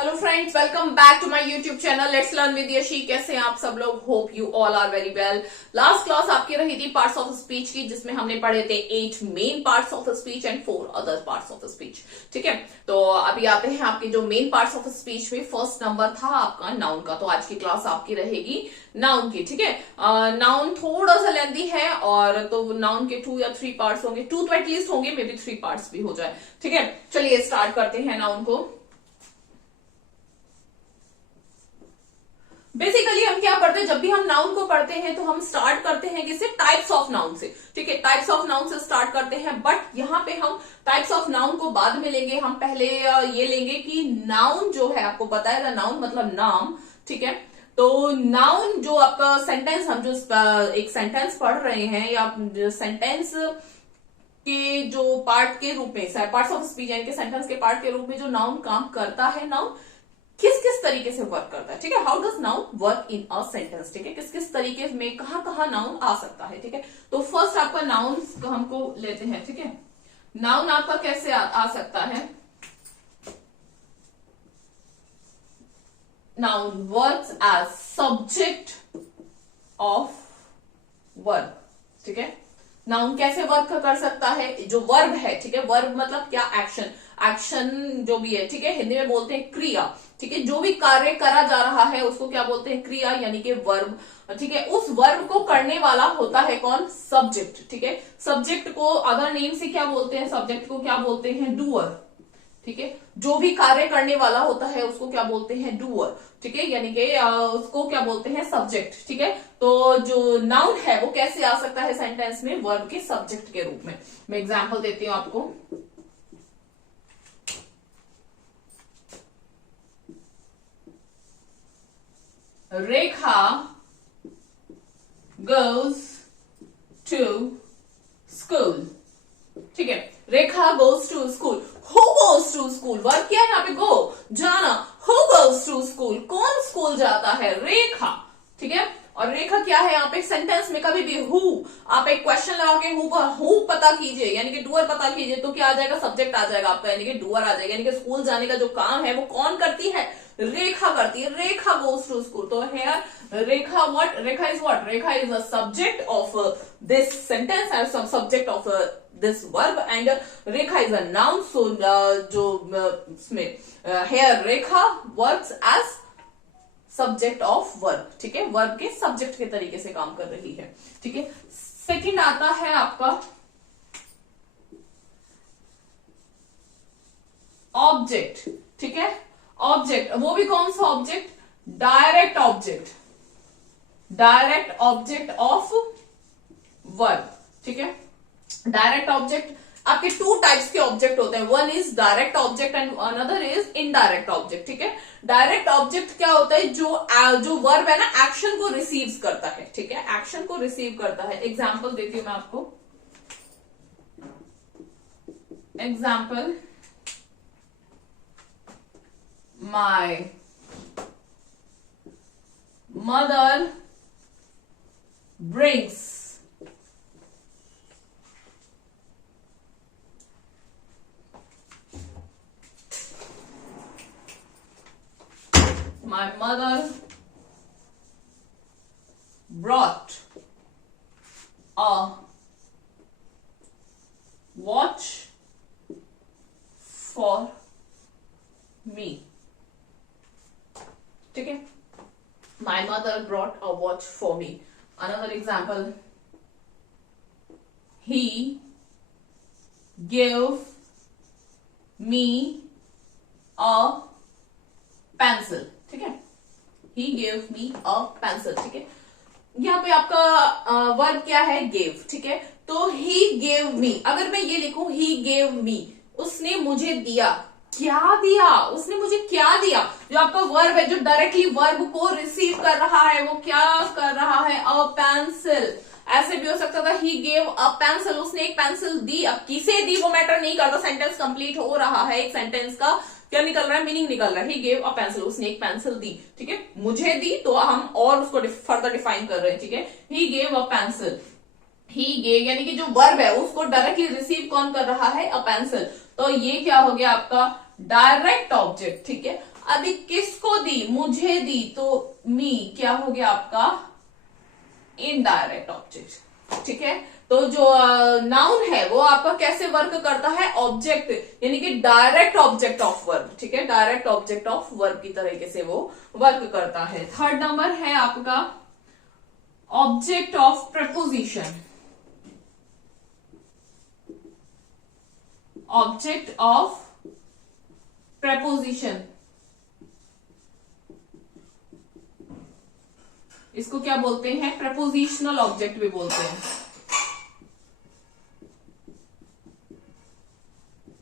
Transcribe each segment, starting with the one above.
Hello friends, welcome back to my YouTube channel let's learn with Yashi. कैसे हैं आप सब लोग? Hope you all are very well. Last class आपकी रही थी पार्ट्स ऑफ स्पीच की, जिसमें हमने पढ़े थे 8 main parts of speech and 4 other parts of speech. ठीक है, तो अभी आते हैं आपके जो मेन पार्ट्स ऑफ स्पीच में। फर्स्ट नंबर था आपका नाउन का, तो आज की क्लास आपकी रहेगी नाउन की। ठीक है, नाउन थोड़ा सा लेंदी है, और तो नाउन के 2 या 3 पार्ट्स होंगे, 2 तो एटलीस्ट होंगे, मे बी 3 पार्ट्स भी हो जाए। ठीक है, चलिए स्टार्ट करते हैं नाउन को। बेसिकली हम क्या पढ़ते हैं, जब भी हम नाउन को पढ़ते हैं तो हम स्टार्ट करते हैं किससे? टाइप्स ऑफ नाउन से। ठीक है, टाइप्स ऑफ नाउन से स्टार्ट करते हैं, बट यहाँ पे हम टाइप्स ऑफ नाउन को बाद में लेंगे। हम पहले ये लेंगे कि नाउन जो है, आपको पता है नाउन मतलब नाम। ठीक है, तो नाउन जो आपका सेंटेंस, हम जो एक सेंटेंस पढ़ रहे हैं, या सेंटेंस के जो पार्ट के रूप में, पार्ट्स ऑफ स्पीच यानी कि सेंटेंस के पार्ट के रूप में जो नाउन काम करता है, नाउन किस किस तरीके से वर्क करता है। ठीक है, how does noun work in a sentence. ठीक है, किस किस तरीके में कहां नाउन आ सकता है। ठीक है, तो फर्स्ट आपका नाउन हमको लेते हैं। ठीक है, नाउन आपका कैसे आ सकता है? Noun works as subject of verb. ठीक है, नाउन कैसे वर्क कर सकता है? जो वर्ब है, ठीक है, वर्ब मतलब क्या? एक्शन। एक्शन जो भी है, ठीक है, हिंदी में बोलते हैं क्रिया। ठीक है, जो भी कार्य करा जा रहा है उसको क्या बोलते हैं? क्रिया, यानी कि वर्ब। ठीक है, उस वर्ब को करने वाला होता है कौन? सब्जेक्ट। ठीक है, सब्जेक्ट को अदर नेम से क्या बोलते हैं? सब्जेक्ट को क्या बोलते हैं? डूअर। ठीक है, जो भी कार्य करने वाला होता है उसको क्या बोलते हैं? डूअर। ठीक है, यानी कि उसको क्या बोलते हैं? सब्जेक्ट। ठीक है, तो जो नाउन है वो कैसे आ सकता है सेंटेंस में? वर्ब के सब्जेक्ट के रूप में। मैं एग्जांपल देती हूं आपको। रेखा goes to school। ठीक है, Rekha goes to school. Who goes to school? Verb क्या है यहाँ पे? गो, जाना। Who goes to school? कौन स्कूल जाता है? रेखा। ठीक है, और रेखा क्या है यहाँ पे? सेंटेंस में कभी भी हु, आप एक क्वेश्चन लगा के हु पता कीजिए, यानी कि डूअर पता कीजिए, तो क्या आ जाएगा? सब्जेक्ट आ जाएगा आपका, यानी कि डूअर आ जाएगा। यानी कि स्कूल जाने का जो काम है वो कौन करती है? रेखा करती है। Rekha goes to school. तो here Rekha what? Rekha is what? Rekha is a subject of this sentence and some subject of this verb, and Rekha is a noun। so जो इसमें here Rekha works as subject of verb। ठीक है, verb के subject के तरीके से काम कर रही है। ठीक है, सेकंड आता है आपका ऑब्जेक्ट। ठीक है, ऑब्जेक्ट, वो भी कौन सा object? Direct object. Direct object of verb. ठीक है, डायरेक्ट ऑब्जेक्ट आपके 2 टाइप्स के ऑब्जेक्ट होते हैं। One is direct object and another is indirect object. ठीक है, डायरेक्ट ऑब्जेक्ट क्या होता है? जो वर्ब है ना, एक्शन को रिसीव करता है। ठीक है, एक्शन को रिसीव करता है। एग्जाम्पल देती हूं मैं आपको। Example, my mother brings my mother brought a watch for me। ठीक है, my mother brought a watch for me। Another example, he gave me a pencil। ठीक है, he gave me a pencil। ठीक है, यहाँ पे आपका वर्ब क्या है? गिव। ठीक है, तो he gave me, अगर मैं ये लिखूं he gave me, उसने मुझे दिया। क्या दिया? उसने मुझे क्या दिया? जो आपका वर्ब है, जो डायरेक्टली वर्ब को रिसीव कर रहा है, वो क्या कर रहा है? A pencil. ऐसे भी हो सकता था ही गेव अ पेंसिल, उसने एक पेंसिल दी। अब किसे दी वो मैटर नहीं करता, सेंटेंस कंप्लीट हो रहा है। एक सेंटेंस का क्या निकल रहा है? मीनिंग निकल रहा है। ही गेव अ पेंसिल, उसने एक पेंसिल दी। ठीक है, मुझे दी तो हम और उसको फर्दर डिफाइन कर रहे हैं। ठीक है, he gave a pencil. He gave यानी कि जो वर्ब है उसको डायरेक्टली रिसीव कौन कर रहा है? A pencil. तो ये क्या हो गया आपका? Direct object. ठीक है, अभी किसको दी, मुझे दी, तो मी क्या हो गया आपका इनडायरेक्ट ऑब्जेक्ट। ठीक है, तो जो नाउन है वो आपका कैसे वर्क करता है, ऑब्जेक्ट यानी कि डायरेक्ट ऑब्जेक्ट ऑफ वर्ब। ठीक है, डायरेक्ट ऑब्जेक्ट ऑफ वर्ब की तरीके से वो वर्क करता है। थर्ड नंबर है आपका object of preposition. Object of preposition, इसको क्या बोलते हैं, प्रपोजिशनल ऑब्जेक्ट भी बोलते हैं।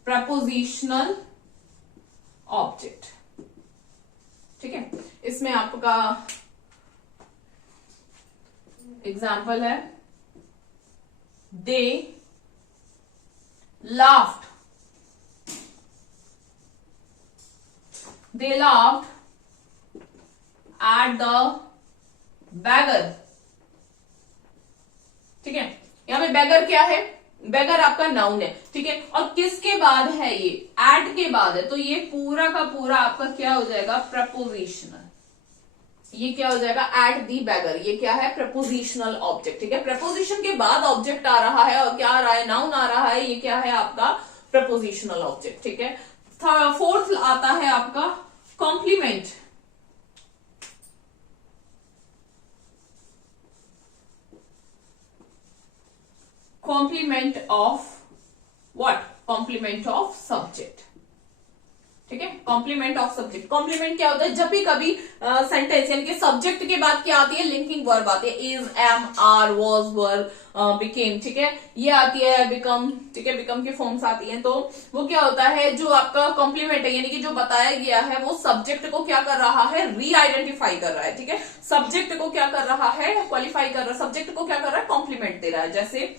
Prepositional object. ठीक है, इसमें आपका एग्जाम्पल है दे laughed, they laughed at the beggar। ठीक है, यहां पे beggar क्या है, beggar आपका नाउन है। ठीक है, और किसके बाद है, ये at के बाद है, तो ये पूरा का पूरा आपका क्या हो जाएगा, प्रपोजिशनल। ये क्या हो जाएगा, at the beggar, ये क्या है, प्रपोजिशनल ऑब्जेक्ट। ठीक है, प्रपोजिशन के बाद ऑब्जेक्ट आ रहा है और क्या आ रहा है, नाउन आ रहा है, ये क्या है आपका प्रपोजिशनल ऑब्जेक्ट। ठीक है, फोर्थ आता है आपका complement. Complement of what, complement of subject. ठीक है, कॉम्प्लीमेंट ऑफ सब्जेक्ट। कॉम्प्लीमेंट क्या होता है, जब भी कभी सेंटेंस यानी कि सब्जेक्ट के बाद क्या आती है, लिंकिंग वर्ब आती है, is, am, are, was, were, became. ठीक है, ये आती है बिकम। ठीक है, बिकम की फॉर्म्स आती हैं। तो वो क्या होता है, जो आपका कॉम्प्लीमेंट है यानी कि जो बताया गया है वो सब्जेक्ट को क्या कर रहा है, री आइडेंटिफाई कर रहा है। ठीक है, सब्जेक्ट को क्या कर रहा है, क्वालिफाई कर रहा है, सब्जेक्ट को क्या कर रहा है, कॉम्प्लीमेंट दे रहा है। जैसे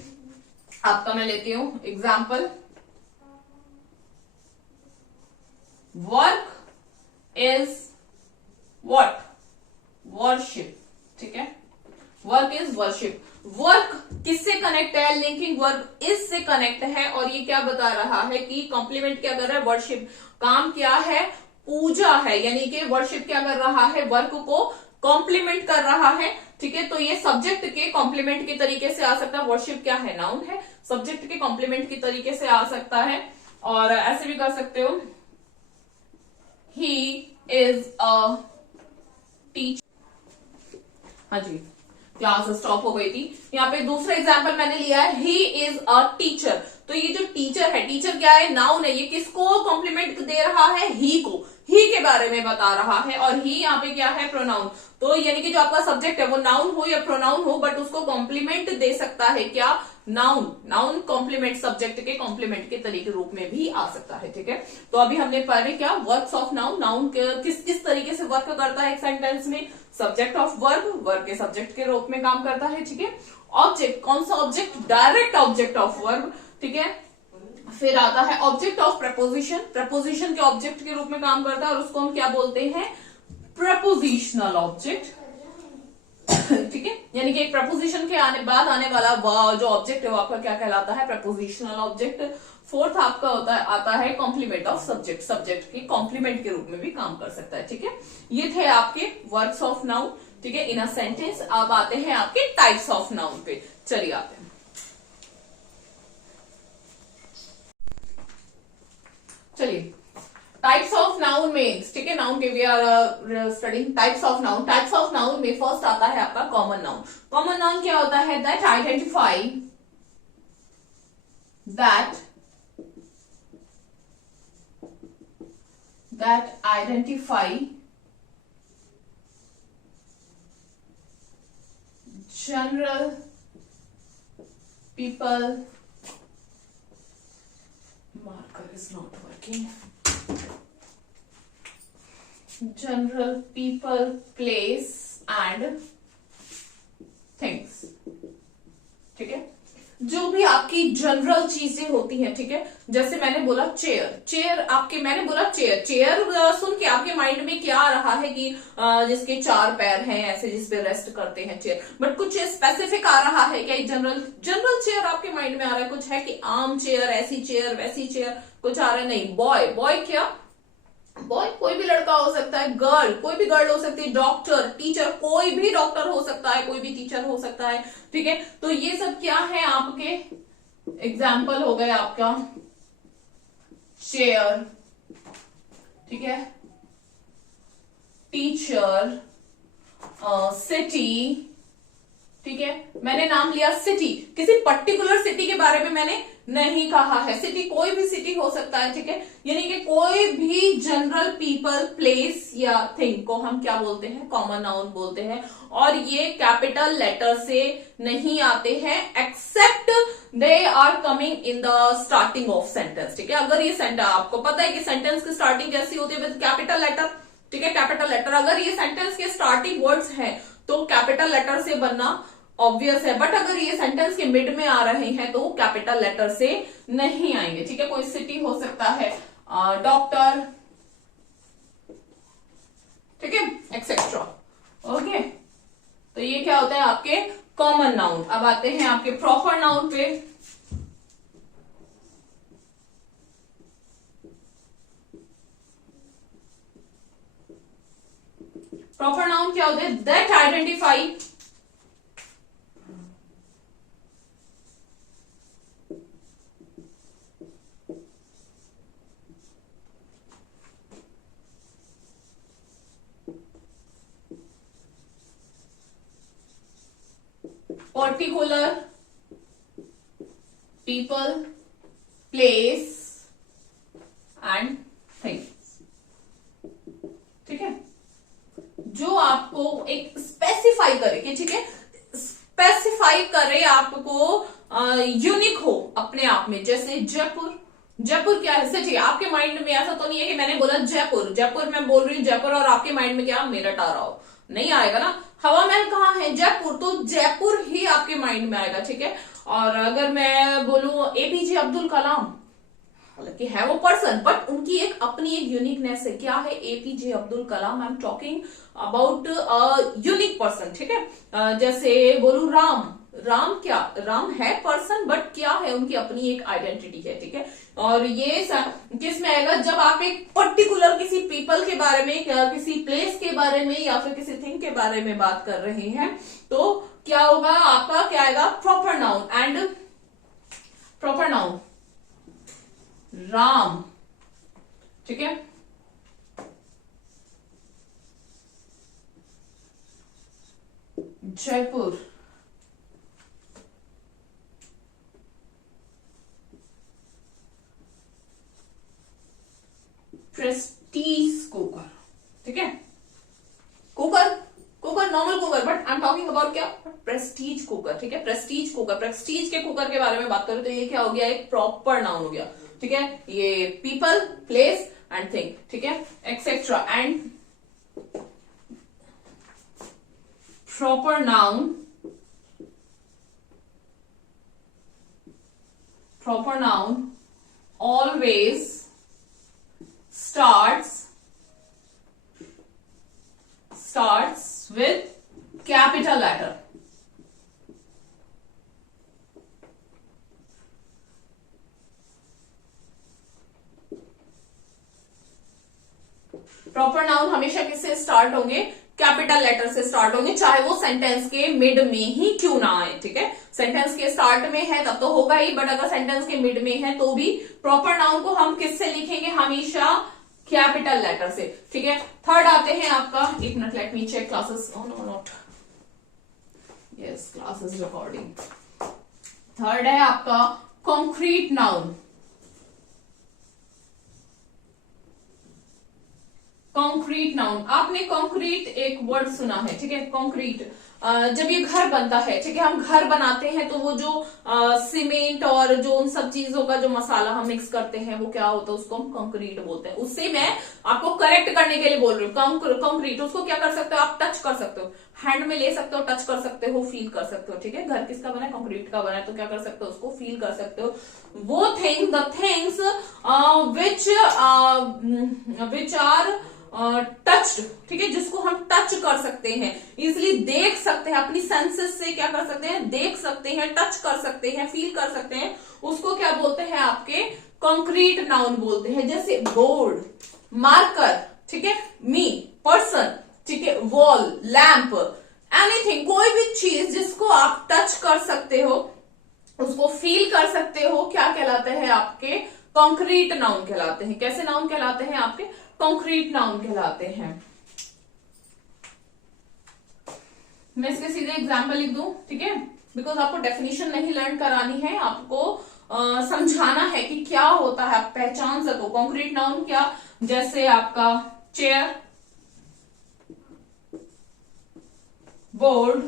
आपका मैं लेती हूं example, work is what, worship. ठीक है, वर्क इज वर्शिप। वर्क किससे कनेक्ट है, लिंकिंग वर्ब इज से कनेक्ट है, और ये क्या बता रहा है कि कॉम्प्लीमेंट क्या कर रहा है, वर्शिप। काम क्या है, पूजा है, यानी कि वर्शिप क्या कर रहा है, वर्क को कॉम्प्लीमेंट कर रहा है। ठीक है, तो ये सब्जेक्ट के कॉम्प्लीमेंट के तरीके से आ सकता है। वर्शिप क्या है, नाउन है, सब्जेक्ट के कॉम्प्लीमेंट की तरीके से आ सकता है। और ऐसे भी कर सकते हो, he is a teacher। हाँ जी, क्लास स्टॉप हो गई थी। यहाँ पे दूसरा एग्जाम्पल मैंने लिया है, he is a teacher। तो ये जो टीचर है, टीचर क्या है, नाउन है, ये किसको कॉम्प्लीमेंट दे रहा है, ही को, ही के बारे में बता रहा है। और ही यहाँ पे क्या है, प्रोनाउन। तो यानी कि जो आपका सब्जेक्ट है वो नाउन हो या प्रोनाउन हो, बट उसको कॉम्प्लीमेंट दे सकता है क्या, नाउन। नाउन कॉम्प्लीमेंट सब्जेक्ट के कॉम्प्लीमेंट के तरीके रूप में भी आ सकता है। ठीक है, तो अभी हमने पढ़े क्या, वर्क्स ऑफ नाउन। नाउन किस किस तरीके से वर्क करता है एक सेंटेंस में, सब्जेक्ट ऑफ वर्ब, वर्ब के सब्जेक्ट के रूप में काम करता है। ठीक है, ऑब्जेक्ट, कौन सा object, direct object of verb. ठीक है, फिर आता है ऑब्जेक्ट ऑफ प्रपोजिशन, प्रपोजिशन के ऑब्जेक्ट के रूप में काम करता है और उसको हम क्या बोलते हैं, प्रपोजिशनल ऑब्जेक्ट। ठीक है, यानी कि एक प्रपोजिशन के आने बाद आने वाला जो ऑब्जेक्ट है वो आपका क्या कहलाता है, प्रपोजिशनल ऑब्जेक्ट। फोर्थ आपका आता है कॉम्प्लीमेंट ऑफ सब्जेक्ट, सब्जेक्ट के कॉम्प्लीमेंट के रूप में भी काम कर सकता है। ठीक है, ये थे आपके वर्क्स ऑफ नाउन। ठीक है, इन अ सेंटेंस। अब आते हैं आपके टाइप्स ऑफ नाउन पे, चलिए आते हैं। चलिए, टाइप्स ऑफ नाउन में, ठीक है, नाउन के we are studying types of noun. Types of noun में फर्स्ट आता है आपका कॉमन नाउन। कॉमन नाउन क्या होता है, that identify, that identify general people, marker is not working, general people, place and things। ठीक है, जो भी आपकी जनरल चीजें होती हैं। ठीक है, जैसे मैंने बोला चेयर, चेयर आपके, मैंने बोला चेयर, चेयर सुन के आपके माइंड में क्या आ रहा है कि जिसके 4 पैर हैं, ऐसे जिस पे रेस्ट करते हैं चेयर। बट कुछ स्पेसिफिक आ रहा है क्या, जनरल जनरल चेयर आपके माइंड में आ रहा है, कुछ है कि आम चेयर, ऐसी चेयर, वैसी चेयर, कुछ आ रहा है, नहीं। बॉय, बॉय क्या, बॉय कोई भी लड़का हो सकता है, गर्ल कोई भी गर्ल हो सकती है, डॉक्टर, टीचर कोई भी डॉक्टर हो सकता है, कोई भी टीचर हो सकता है, ठीक है। तो ये सब क्या है आपके एग्जाम्पल हो गए आपका चेयर, ठीक है, टीचर, सिटी, ठीक है। मैंने नाम लिया सिटी, किसी पर्टिकुलर सिटी के बारे में मैंने नहीं कहा है, सिटी कोई भी सिटी हो सकता है, ठीक है। यानी कि कोई भी जनरल पीपल, प्लेस या थिंग को हम क्या बोलते हैं, कॉमन नाउन बोलते हैं। और ये कैपिटल लेटर से नहीं आते हैं except they are coming in the starting of sentence, ठीक है। अगर ये सेंटेंस, आपको पता है कि सेंटेंस की स्टार्टिंग कैसी होती है, विद कैपिटल लेटर, ठीक है, कैपिटल लेटर। अगर ये सेंटेंस के स्टार्टिंग वर्ड्स हैं तो कैपिटल लेटर से बनना ऑब्वियस है, बट अगर ये सेंटेंस के मिड में आ रहे हैं तो कैपिटल लेटर से नहीं आएंगे, ठीक है। कोई सिटी हो सकता है, डॉक्टर, ठीक है, एक्सेट्रा, ओके। तो ये क्या होता है आपके कॉमन नाउन। अब आते हैं आपके प्रॉपर नाउन पे। प्रॉपर नाउन क्या होते हैं, that identify particular people, place and things, ठीक है। जो आपको एक स्पेसिफाई करे कि, ठीक है, स्पेसिफाई करे आपको, यूनिक हो अपने आप में। जैसे जयपुर, जयपुर क्या है, सच आपके माइंड में ऐसा तो नहीं है कि मैंने बोला जयपुर, जयपुर मैं बोल रही हूँ जयपुर और आपके माइंड में क्या मेरठ आ रहा हो, नहीं आएगा ना। हवा महल कहाँ है, जयपुर, तो जयपुर ही आपके माइंड में आएगा, ठीक है। और अगर मैं बोलूं एपीजे अब्दुल कलाम, हालांकि है वो पर्सन बट उनकी एक अपनी एक यूनिकनेस है, क्या है, APJ Abdul Kalam, I am talking about unique person, ठीक है। जैसे बोलूं राम, राम क्या, राम है पर्सन बट क्या है, उनकी अपनी एक आइडेंटिटी है, ठीक है। और ये किस में आएगा, जब आप एक पर्टिकुलर किसी पीपल के बारे में या किसी प्लेस के बारे में या फिर किसी थिंग के बारे में बात कर रहे हैं तो क्या होगा आपका, क्या आएगा, proper noun. And proper noun Ram, ठीक है, जयपुर, प्रेस्टीज कुकर, ठीक है, cooker, cooker normal cooker, but I am talking about क्या, प्रेस्टीज कुकर, ठीक है। प्रेस्टीज कुकर, प्रेस्टीज के कुकर के बारे में बात करें तो ये क्या हो गया, एक प्रॉपर नाउन हो गया, ठीक है। ये पीपल, प्लेस एंड थिंग, ठीक है, etcetera. And proper noun, proper noun always starts with capital letter, proper noun हमेशा किससे स्टार्ट होंगे, कैपिटल लेटर से स्टार्ट होंगे, चाहे वो सेंटेंस के मिड में ही क्यों ना आए, ठीक है। सेंटेंस के स्टार्ट में है तब तो होगा ही, बट अगर सेंटेंस के मिड में है तो भी प्रॉपर नाउन को हम किससे लिखेंगे, हमेशा कैपिटल लेटर से, ठीक है। थर्ड आते हैं आपका, एक minute, let me check classes, no no not, yes classes recording. Third है आपका कॉन्क्रीट नाउन, कॉन्क्रीट नाउन, आपने कॉन्क्रीट एक वर्ड सुना है, ठीक है, कॉन्क्रीट। जब ये घर बनता है, ठीक है, हम घर बनाते हैं तो वो जो सीमेंट और जो उन सब चीजों का जो मसाला हम मिक्स करते हैं वो क्या होता है, उसको हम कंक्रीट बोलते हैं। उससे मैं आपको करेक्ट करने के लिए बोल रही हूँ, कंक्रीट, उसको क्या कर सकते हो आप, टच कर सकते हो, हैंड में ले सकते हो, टच कर सकते हो, फील कर सकते हो, ठीक है। घर किसका बना है, कंक्रीट का बना है, तो क्या कर सकते हो, उसको फील कर सकते हो। वो thing, the things which are touched, ठीक है, जिसको हम टच कर सकते हैं, इजिली देख सकते हैं, अपनी सेंसेस से क्या कर सकते हैं, देख सकते हैं, टच कर सकते हैं, फील कर सकते हैं, उसको क्या बोलते हैं आपके कंक्रीट नाउन बोलते हैं। जैसे बोर्ड, मार्कर, ठीक है, मी, पर्सन, ठीक है, वॉल, लैंप, एनीथिंग, कोई भी चीज जिसको आप टच कर सकते हो, उसको फील कर सकते हो, क्या कहलाते हैं आपके? कॉन्क्रीट नाउन कहलाते हैं। कैसे नाउन कहलाते हैं आपके? कॉन्क्रीट नाउन कहलाते हैं। मैं इसके सीधे एग्जाम्पल लिख दूं, ठीक है, बिकॉज आपको डेफिनेशन नहीं लर्न करानी है, आपको समझाना है कि क्या होता है, आप पहचान सको। कॉन्क्रीट नाउन क्या? जैसे आपका chair, board,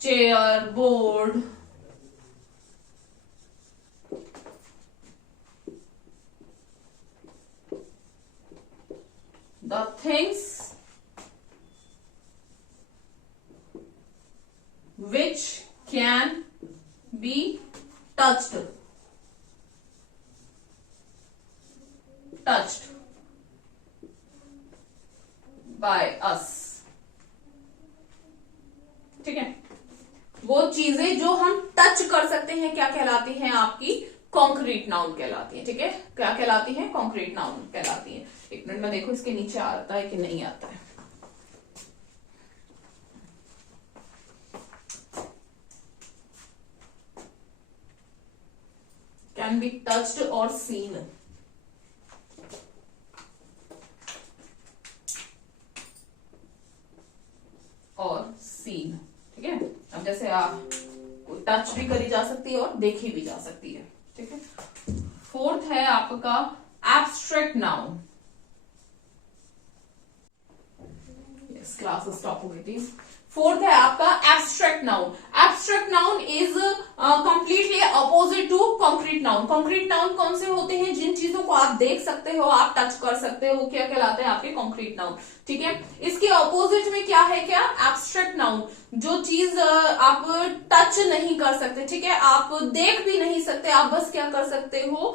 chair, board, the things which can be touched by us, ठीक है, वो चीजें जो हम टच कर सकते हैं क्या कहलाती हैं? आपकी कॉन्क्रीट नाउन कहलाती है, ठीक है, क्या कहलाती है? कॉन्क्रीट नाउन कहलाती है। एक मिनट में देखो इसके नीचे आता है कि नहीं आता है। कैन बी टच्ड और सीन, और सीन, ठीक है। अब जैसे आप टच भी करी जा सकती है और देखी भी जा सकती है, ठीक है। फोर्थ है आपका abstract noun. Yes, class stop हो गई थी। फोर्थ है आपका abstract noun. Abstract noun is completely opposite to concrete noun. Concrete noun कौन से होते हैं? जिन चीजों को आप देख सकते हो, आप टच कर सकते हो, क्या कहलाते हैं? आपके कॉन्क्रीट नाउन, ठीक है। इसके ऑपोजिट में क्या है? क्या? एब्स्ट्रैक्ट नाउन, जो चीज आप टच नहीं कर सकते, ठीक है, आप देख भी नहीं सकते, आप बस क्या कर सकते हो?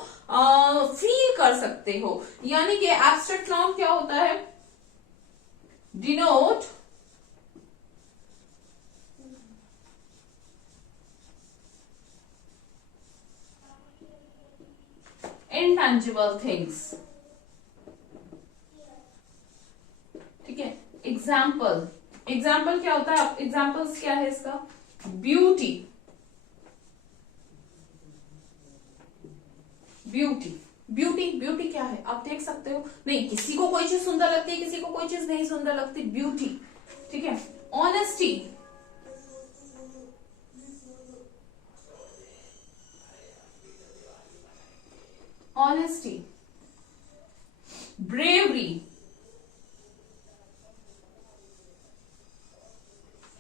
फील कर सकते हो। यानी कि एब्स्ट्रैक्ट नाउन क्या होता है? डिनोट intangible things, ठीक है। एग्जाम्पल, एग्जाम्पल क्या होता है? एग्जाम्पल्स क्या है इसका? ब्यूटी, ब्यूटी, ब्यूटी, ब्यूटी क्या है? आप देख सकते हो, नहीं, किसी को कोई चीज सुंदर लगती है, किसी को कोई चीज नहीं सुंदर लगती, ब्यूटी, ठीक है। ऑनेस्टी, ऑनेस्टी, ब्रेवरी,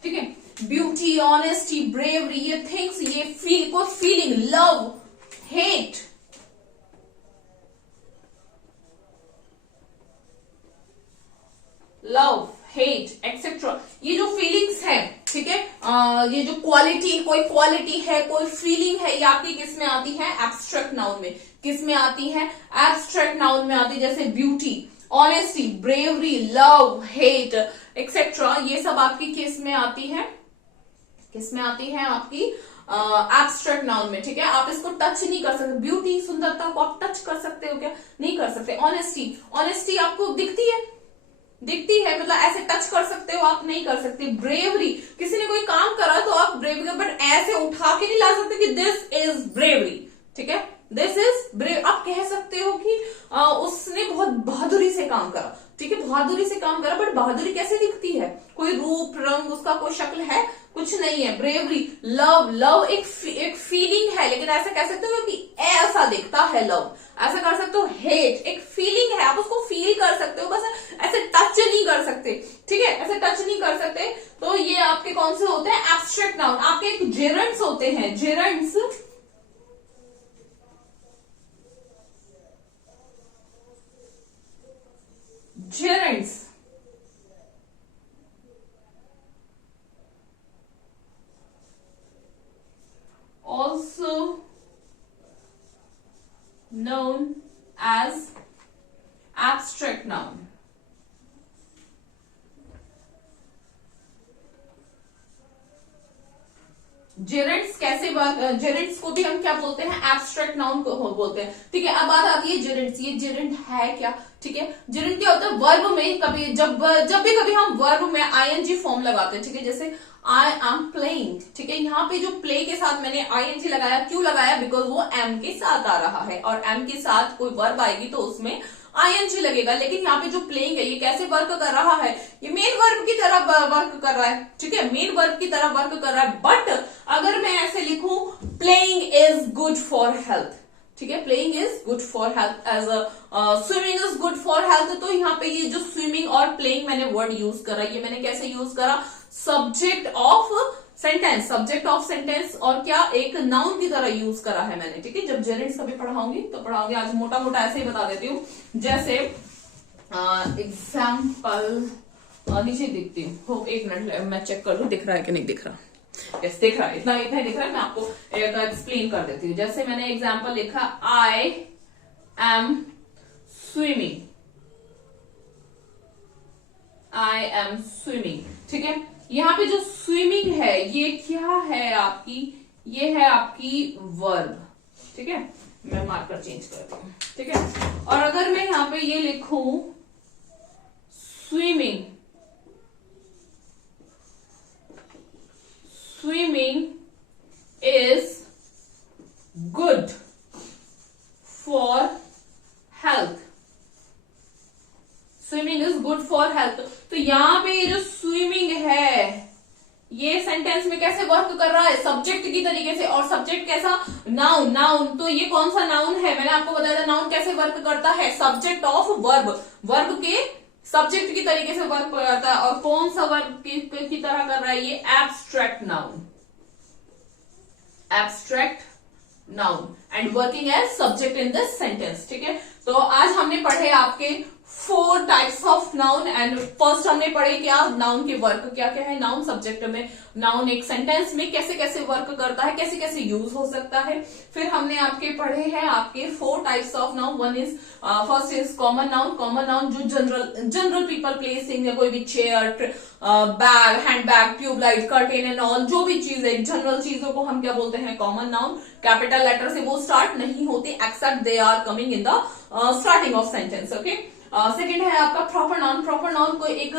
ठीक है। ब्यूटी, ऑनेस्टी, ब्रेवरी, ये थिंग्स, ये फील को, feeling, love, hate, love, hate etcetera, ये जो फीलिंग्स है, ठीक है, ये जो क्वालिटी, कोई क्वालिटी है, कोई फीलिंग है, ये आपकी किस में आती है? एब्स्ट्रैक्ट नाउन में। किस में आती है? एब्स्ट्रैक्ट नाउन में आती है। जैसे beauty, honesty, bravery, love, hate etcetera, ये सब आपकी किस में आती है? किस में आती है? आपकी एब्स्ट्रैक्ट नाउन में, ठीक है। आप इसको टच नहीं कर सकते। ब्यूटी, सुंदरता को आप टच कर सकते हो क्या? नहीं कर सकते। ऑनेस्टी, ऑनेस्टी आपको दिखती है, दिखती है, मतलब ऐसे टच कर सकते हो, आप नहीं कर सकते। ब्रेवरी, किसी ने कोई काम करा तो आप ब्रेवरी, बट ऐसे उठा के नहीं ला सकते कि दिस इज ब्रेवरी, ठीक है, दिस इज ब्रेव। आप कह सकते हो कि उसने बहुत बहादुरी से काम करा, ठीक है, बहादुरी से काम करा, बट बहादुरी कैसे दिखती है? कोई रूप रंग उसका, कोई शक्ल है? कुछ नहीं है। ब्रेवरी, लव, लव एक फीलिंग है, लेकिन ऐसा कह सकते हो कि ऐसा दिखता है लव, ऐसा कर सकते हो। हेट एक फीलिंग है, आप उसको फील कर सकते हो, बस ऐसे टच नहीं कर सकते, ठीक है, ऐसे टच नहीं कर सकते। तो ये आपके कौन से होते हैं? Abstract noun. आपके एक जेरंड्स होते हैं, जेरंड्स, जेरंड्स also known as abstract noun. जेरेंट्स कैसे जेरेंट्स को भी हम क्या बोलते हैं, एब्स्ट्रैक्ट नाउन को बोलते हैं। ठीक है, अब बात आती है जेरेंट्स, ये जेरेंट है क्या। ठीक है, जेरेंट क्या होता है, वर्ब में कभी जब भी कभी हम वर्ब में आईएनजी फॉर्म लगाते हैं। ठीक है, जैसे आई एम प्लेइंग। ठीक है, यहाँ पे जो प्ले के साथ मैंने आईएनजी लगाया, क्यों लगाया, बिकॉज वो एम के साथ आ रहा है, और एम के साथ कोई वर्ब आएगी तो उसमें आईएनजी लगेगा। लेकिन यहाँ पे जो प्लेइंग है ये कैसे वर्क कर रहा है, ये मेन वर्ब की तरह वर्क कर रहा है। ठीक है, मेन वर्ब की तरह वर्क कर रहा है। बट अगर मैं ऐसे लिखूं, playing is good for health. ठीक है, playing is good for health, as swimming is good for health. तो यहाँ पे ये जो स्विमिंग और प्लेइंग मैंने वर्ड यूज करा, ये मैंने कैसे यूज करा, subject of sentence, subject of sentence, और क्या एक नाउन की तरह यूज करा है मैंने। ठीक है, जब जेरेंट्स कभी पढ़ाऊंगी तो पढ़ाऊंगी, आज मोटा मोटा ऐसे ही बता देती हूँ। जैसे एग्जाम्पल नीचे दिखती हूँ, एक मिनट मैं चेक कर लूं दिख रहा है कि नहीं दिख रहा। यस, दिख रहा है, इतना इतना दिख रहा है। मैं आपको एक एक्सप्लेन कर देती हूँ। जैसे मैंने एग्जाम्पल लिखा, I am swimming, I am swimming. ठीक है, यहाँ पे जो स्विमिंग है ये क्या है आपकी, ये है आपकी वर्ब। ठीक है, मैं मार्कर चेंज करती हूँ। ठीक है, और अगर मैं यहाँ पे ये लिखूं swimming, swimming is good for health, swimming is good for health. तो यहाँ पे ये जो स्विमिंग है ये सेंटेंस में कैसे वर्क कर रहा है, सब्जेक्ट की तरीके से। और सब्जेक्ट कैसा, नाउन। नाउन तो ये कौन सा नाउन है, मैंने आपको बताया था नाउन कैसे वर्क करता है, सब्जेक्ट ऑफ वर्ब, वर्ब के सब्जेक्ट की तरीके से वर्क करता है। और कौन सा वर्ब की तरह कर रहा है, ये abstract noun, abstract noun and working as subject in this sentence. ठीक है, तो आज हमने पढ़े आपके 4 types of noun. And first हमने पढ़े क्या, नाउन के वर्क क्या क्या है, नाउन सब्जेक्ट में, नाउन एक सेंटेंस में कैसे कैसे वर्क करता है, कैसे कैसे यूज हो सकता है। फिर हमने आपके पढ़े हैं आपके 4 types of noun. One is, first is common noun. Common noun जो जनरल पीपल प्लेसिंग, कोई भी chair, bag, hand bag, tubelight, curtain and all, जो भी चीज है जनरल चीजों को हम क्या बोलते हैं, कॉमन नाउन। कैपिटल लेटर से वो स्टार्ट नहीं होते except they are coming in the starting of sentence. Okay, second है आपका प्रॉपर नाउन। प्रॉपर नाउन कोई एक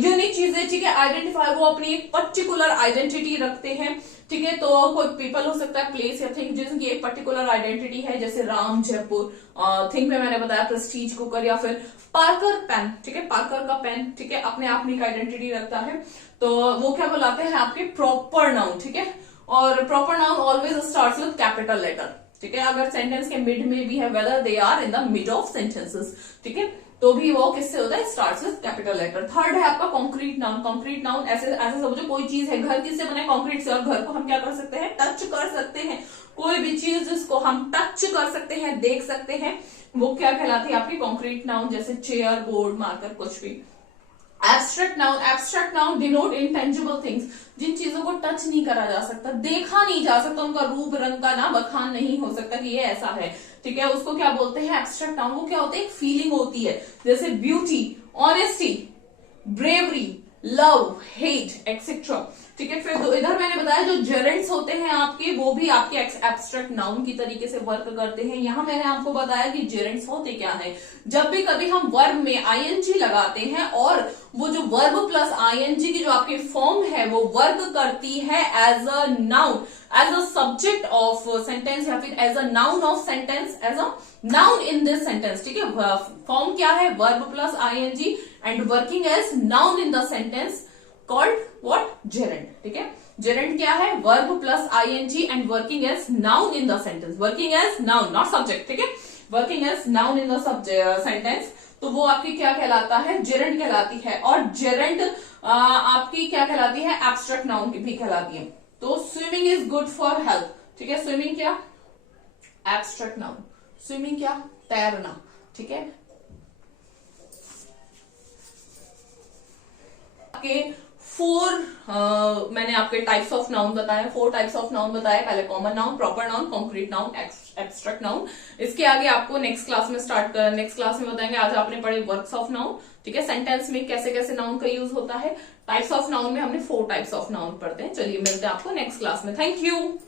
यूनिक चीज है। ठीक है, आइडेंटिफाई, वो अपनी एक पर्टिकुलर आइडेंटिटी रखते हैं। ठीक है, तो कोई पीपल हो सकता है, प्लेस या थिंग जिसकी एक पर्टिकुलर आइडेंटिटी है, जैसे राम जयपुर। थिंग में मैंने बताया प्रेस्टीज कुकर, या फिर पार्कर पेन। ठीक है, पार्कर का पेन, ठीक है, अपने आप में एक आइडेंटिटी रखता है, तो वो क्या बुलाते हैं आपके प्रॉपर नाउन। ठीक है, और proper noun always starts with capital letter. ठीक है, अगर सेंटेंस के मिड में भी है, whether they are in the mid of sentences, ठीक है, तो भी वो किससे होता है, starts with capital letter. Third है आपका कॉन्क्रीट नाउन। कॉन्क्रीट नाउन ऐसे ऐसे समझो, कोई चीज है, घर किससे बने, कॉन्क्रीट से, और घर को हम क्या कर सकते हैं, टच कर सकते हैं। कोई भी चीज जिसको हम टच कर सकते हैं, देख सकते हैं, वो क्या कहलाती है आपकी कॉन्क्रीट नाउन, जैसे चेयर, बोर्ड, मार्कर, कुछ भी। Abstract noun, abstract noun denote intangible things, जिन चीजों को टच नहीं करा जा सकता, देखा नहीं जा सकता, उनका रूप रंग का ना बखान नहीं हो सकता कि ये ऐसा है। ठीक है, उसको क्या बोलते हैं, एब्स्ट्रैक्ट नाउन। वो क्या होता है, एक फीलिंग होती है, जैसे beauty, honesty, bravery, love, hate etcetera. ठीक है, फिर इधर मैंने बताया जो जेरेंट्स होते हैं आपके, वो भी आपके एब्स्ट्रैक्ट नाउन की तरीके से वर्क करते हैं। यहां मैंने आपको बताया कि जेरेंट्स होते क्या है, जब भी कभी हम वर्ब में आईएनजी लगाते हैं और वो जो वर्ब प्लस आईएनजी की जो आपकी फॉर्म है वो वर्क करती है as a noun, as a subject of sentence, या फिर as a noun of sentence, as a noun in this sentence. ठीक है, फॉर्म क्या है, verb plus ING and working as noun in the sentence called what, gerund. ठीक है, gerund क्या है, verb plus ING and working as noun in the sentence, working as noun not subject. ठीक है, working as noun in the sentence, तो वो आपकी क्या कहलाता है, जेरेंट कहलाती है। और जेरेंट आपकी क्या कहलाती है, एब्स्ट्रैक्ट नाउन की भी कहलाती है। तो swimming is good for health. ठीक है, स्विमिंग क्या, एब्स्ट्रैक्ट नाउन, स्विमिंग क्या, तैरना। ठीक है, आपके 4 मैंने आपके टाइप्स ऑफ नाउन बताया, 4 टाइप्स ऑफ नाउन बताया, पहले common noun, proper noun, concrete noun, abstract noun. इसके आगे आपको नेक्स्ट क्लास में बताएंगे। आज आपने पढ़े वर्क्स ऑफ नाउन, ठीक है। सेंटेंस में कैसे कैसे नाउन का यूज होता है। टाइप्स ऑफ नाउन में हमने 4 टाइप्स ऑफ नाउन पढ़ते हैं। चलिए मिलते हैं आपको नेक्स्ट क्लास में। Thank you.